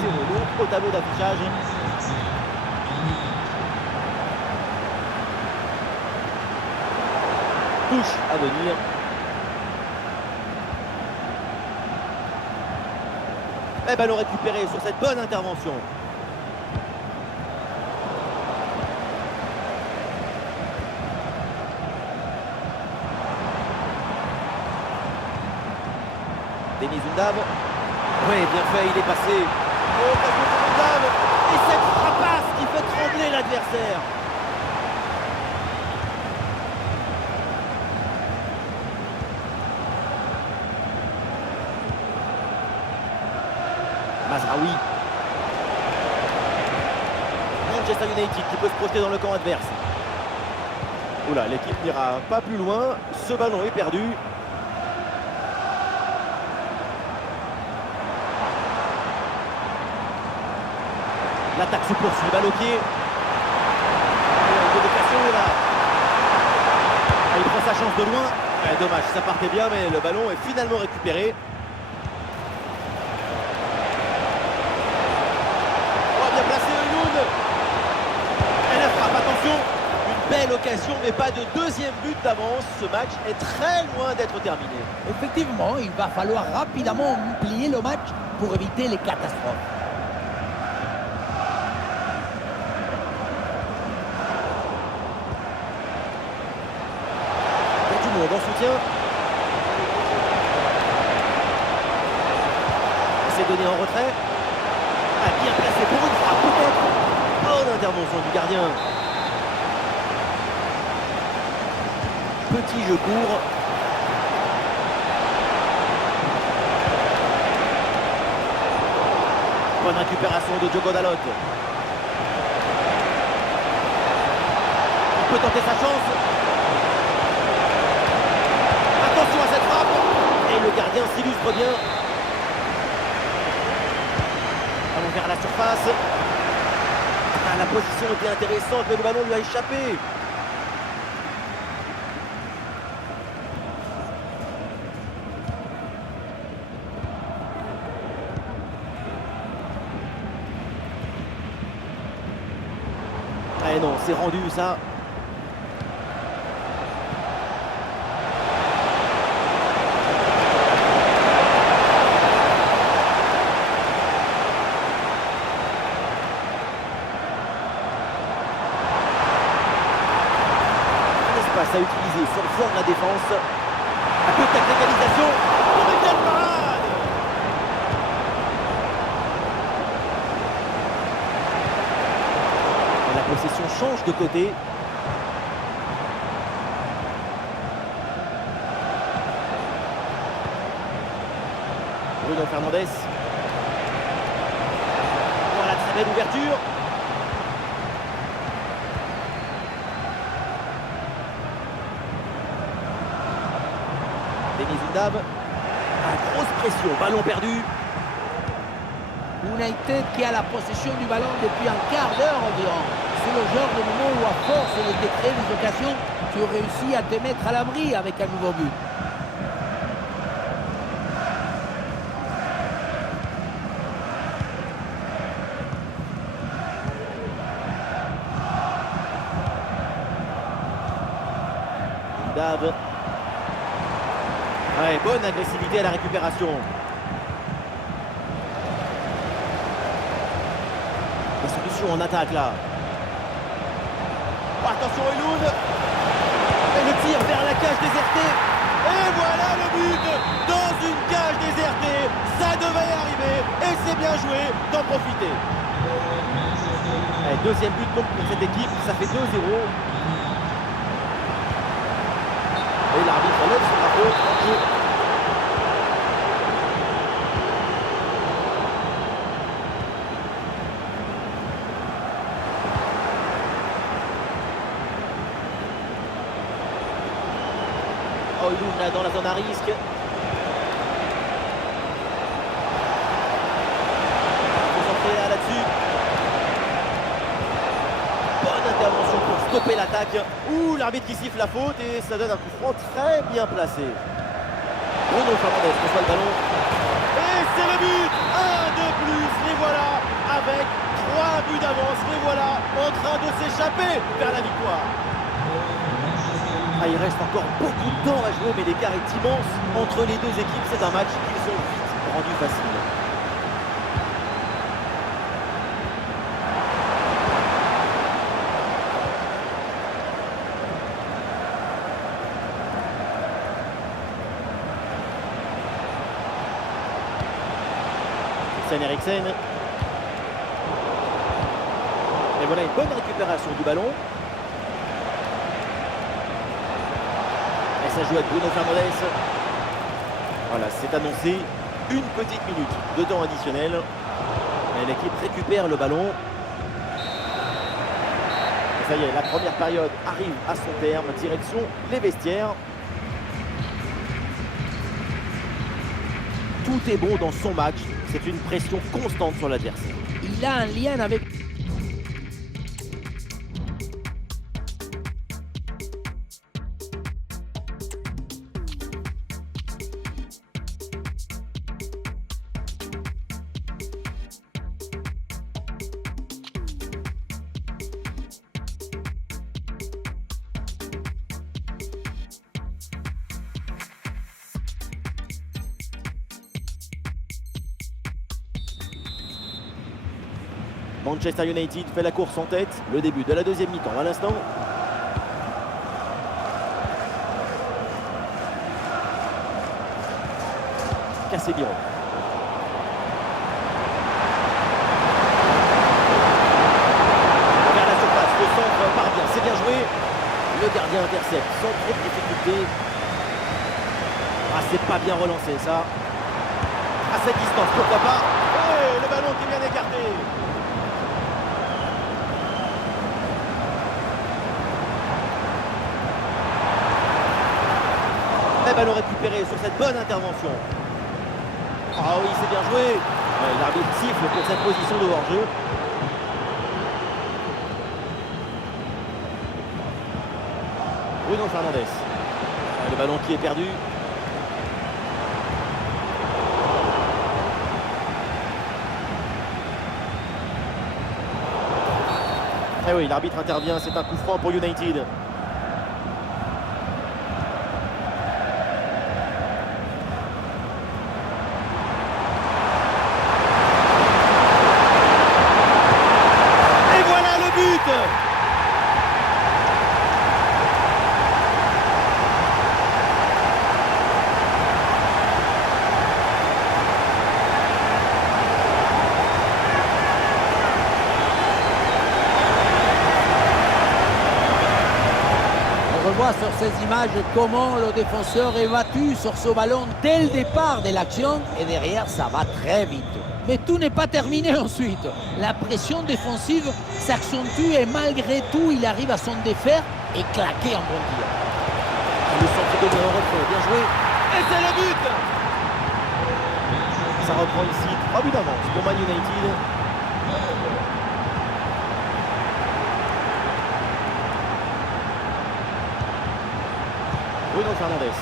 donc au tableau d'affichage. Touche à venir. Et ballon récupéré sur cette bonne intervention. Denis Zundab. Oui, bien fait, il est passé. Oh, parce que Zundab. Et cette frappasse qui fait trembler l'adversaire. Mazraoui. Manchester United qui peut se projeter dans le camp adverse. Oula, l'équipe n'ira pas plus loin. Ce ballon est perdu. L'attaque se poursuit, balle au pied. Là. Il prend sa chance de loin. Dommage, ça partait bien, mais le ballon est finalement récupéré. Bien placé Youn. Et la frappe, attention. Une belle occasion, mais pas de deuxième but d'avance. Ce match est très loin d'être terminé. Effectivement, il va falloir rapidement plier le match pour éviter les catastrophes. En soutien. C'est donné en retrait. Bien placé pour une frappe peut-être. Bonne intervention du gardien. Petit jeu court. Bonne récupération de Diogo Dalot. Il peut tenter sa chance. Attention à cette frappe. Et le gardien s'illustre bien. Allons vers la surface. La position était intéressante, mais le ballon lui a échappé. Eh non, c'est rendu ça. À utiliser sur le flanc de la défense. Un peu de tacticalisation. Oh, mais quelle parade! Et la possession change de côté. Bruno Fernandes. Voilà, très belle ouverture. Denis Zundab. Grosse pression, ballon perdu. United qui a la possession du ballon depuis un quart d'heure environ. C'est le genre de moment où à force de créer des occasions, tu réussis à te mettre à l'abri avec un nouveau but. Zundab. Ouais, bonne agressivité à la récupération. La solution en attaque là. Oh, attention Eloun. Et le tir vers la cage désertée. Et voilà le but dans une cage désertée. Ça devait arriver et c'est bien joué d'en profiter. Allez, deuxième but donc pour cette équipe, ça fait 2-0. Et l'arbitre lève son drapeau. Oiloun là dans la zone à risque. Concentré là-dessus. Bonne intervention pour stopper l'attaque. Ouh, l'arbitre qui siffle la faute et ça donne un coup franc très bien placé. Bruno Fernandes reçoit le ballon. Et c'est le but. Un de plus, les voilà. échappé vers la victoire. Ah, il reste encore beaucoup de temps à jouer, mais l'écart est immense entre les deux équipes. C'est un match qu'ils ont vite rendu facile. Eriksen. Et voilà une bonne récupération du ballon. Et ça joue avec Bruno Fernandes. Voilà, c'est annoncé. Une petite minute de temps additionnel. Et l'équipe récupère le ballon. Et ça y est, la première période arrive à son terme. Direction les vestiaires. Tout est bon dans son match. C'est une pression constante sur l'adversaire. Il a un lien avec... Manchester United fait la course en tête. Le début de la deuxième mi-temps à l'instant. Casemiro. Vers la surface, le centre parvient, c'est bien joué. Le gardien intercepte sans trop de difficulté. Ah, c'est pas bien relancé ça. À cette distance, pourquoi pas. Et le ballon qui est bien écarté. Ballon récupéré sur cette bonne intervention. Ah oui, c'est bien joué. Ouais, l'arbitre siffle pour cette position de hors-jeu. Bruno Fernandes. Le ballon qui est perdu. Eh oui, l'arbitre intervient, c'est un coup franc pour United. Sur ces images comment le défenseur est battu sur ce ballon dès le départ de l'action et derrière ça va très vite. Mais tout n'est pas terminé ensuite. La pression défensive s'accentue et malgré tout il arrive à s'en défaire et claquer en bon tir. Le centre de retrait, bien joué. Et c'est le but. Ça reprend ici 3 buts d'avance pour Man United. Bruno Fernandes.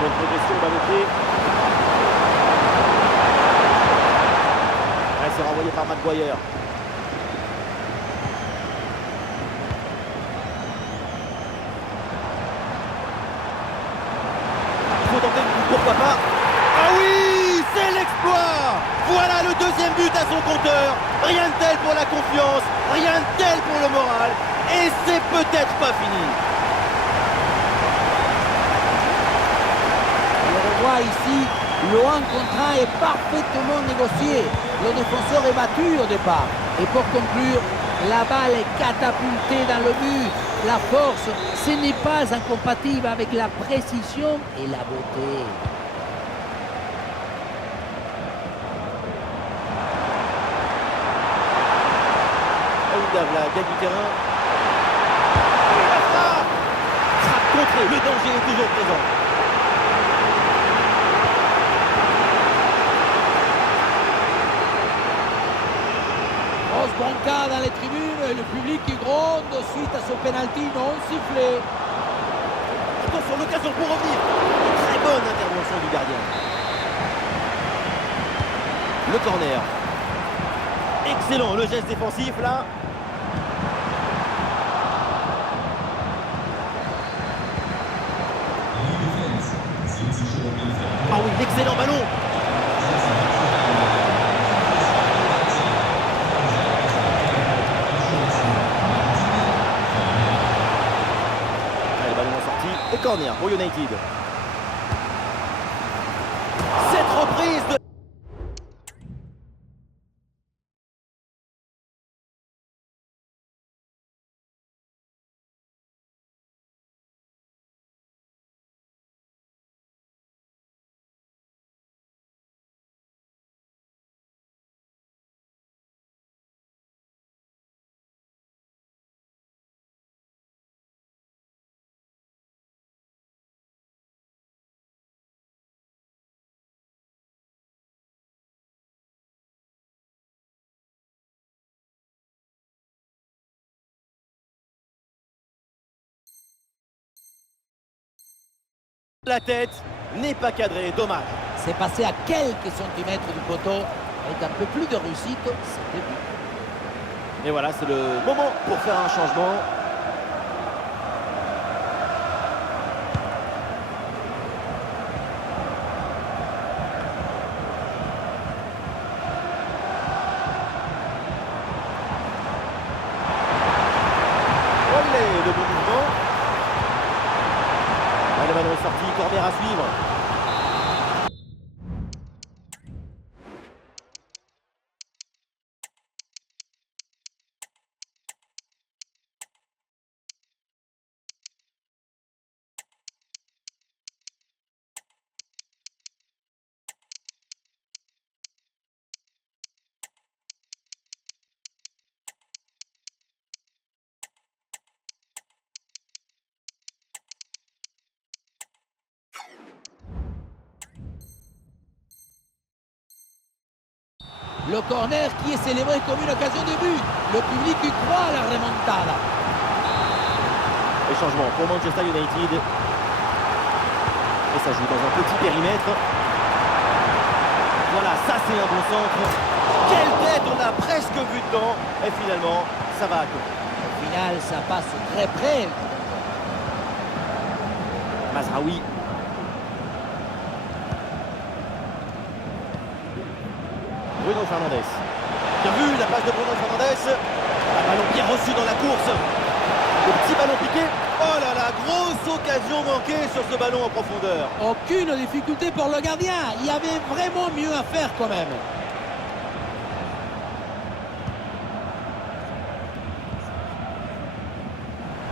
Bonne progression, ballon au pied. C'est renvoyé par Maguire. Il faut tenter le coup, pourquoi pas. Ah oui, c'est l'exploit. Voilà le deuxième but à son compteur. Rien de tel pour la confiance, rien de tel pour le moral. Et c'est peut-être pas fini. On voit ici, le 1 contre 1 est parfaitement négocié. Le défenseur est battu au départ. Et pour conclure, la balle est catapultée dans le but. La force, ce n'est pas incompatible avec la précision et la beauté. La gagne du terrain. Et la frappe. Frappe contrée, le danger est toujours présent. Grosse bronca dans les tribunes et le public qui gronde suite à ce penalty non sifflé. Attention, l'occasion pour revenir. Une très bonne Bonne intervention du gardien. Le corner. Excellent le geste défensif là. Ah oui, l'excellent ballon. Allez, le ballon est sorti et corner pour United. Cette reprise de... La tête n'est pas cadrée, dommage. C'est passé à quelques centimètres du poteau. Avec un peu plus de réussite, c'était but. Et voilà, c'est le moment pour faire un changement. Olé, le bon mouvement. Ah, le ballon est sorti, corner à suivre. Le corner qui est célébré comme une occasion de but. Le public y croit à la remontada. Les changements pour Manchester United. Et ça joue dans un petit périmètre. Voilà, ça c'est un bon centre. Quelle tête, on a presque vu dedans. Et finalement, ça va à côté. Au final, ça passe très près. Mazraoui. Bruno Fernandes. Bien vu la passe de Bruno Fernandes. Un ballon bien reçu dans la course. Le petit ballon piqué. Oh là là, grosse occasion manquée sur ce ballon en profondeur. Aucune difficulté pour le gardien. Il y avait vraiment mieux à faire quand même.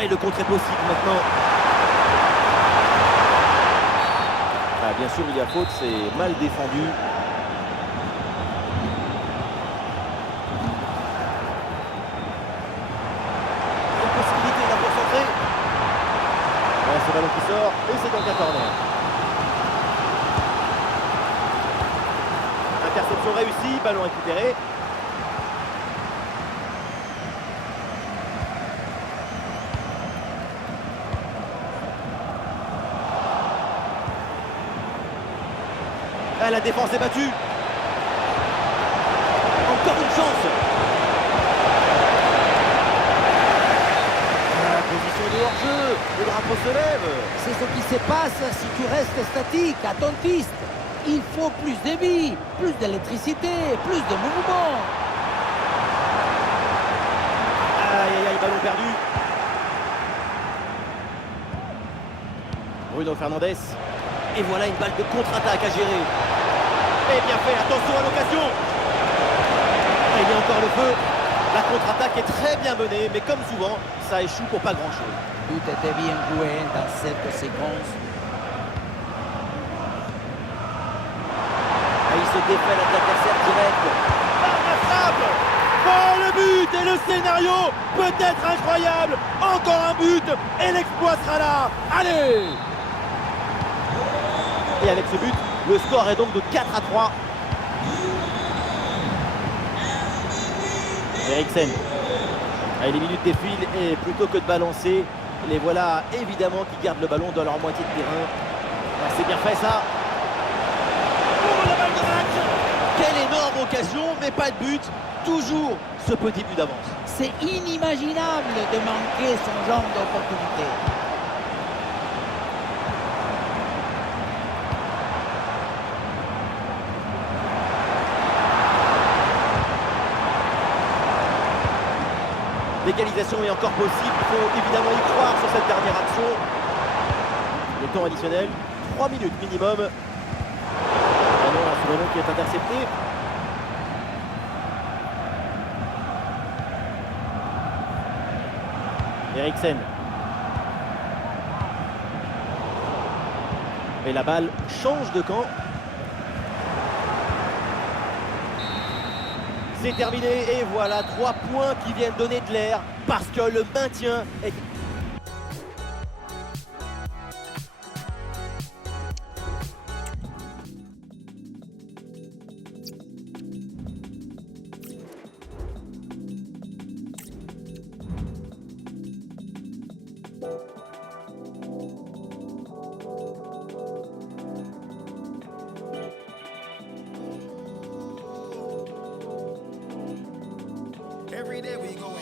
Et le contre est possible maintenant. Ah, bien sûr, il y a faute, c'est mal défendu. C'est le ballon qui sort et c'est donc un corner. Interception réussie, ballon récupéré. Ah, la défense est battue. Encore une chance. Position de hors-jeu, le drapeau se lève. C'est ce qui se passe si tu restes statique, attentiste. Il faut plus de vie, plus d'électricité, plus de mouvement. Aïe aïe aïe, ballon perdu. Bruno Fernandes. Et voilà une balle de contre-attaque à gérer. Et bien fait, attention à l'occasion. Et il y a encore le feu. La contre-attaque est très bien menée, mais comme souvent, ça échoue pour pas grand-chose. Tout était bien joué dans cette séquence. Et il se défait de l'adversaire direct. Ah, la frappe. Oh, le but et le scénario peut être incroyable. Encore un but et l'exploit sera là. Allez. Et avec ce but, le score est donc de 4-3. Eriksen. Allez, les minutes défilent et plutôt que de balancer, les voilà évidemment qui gardent le ballon dans leur moitié de terrain. Ah, c'est bien fait ça. Oh, la balle de match. Quelle énorme occasion, mais pas de but. Toujours ce petit but d'avance. C'est inimaginable de manquer ce genre d'opportunité. L'égalisation est encore possible, il faut évidemment y croire sur cette dernière action. Le temps additionnel, 3 minutes minimum. Ballon là, ce ballon qui est intercepté. Eriksen. Et la balle change de camp. C'est terminé et voilà 3 points qui viennent donner de l'air parce que le maintien est... Every day we going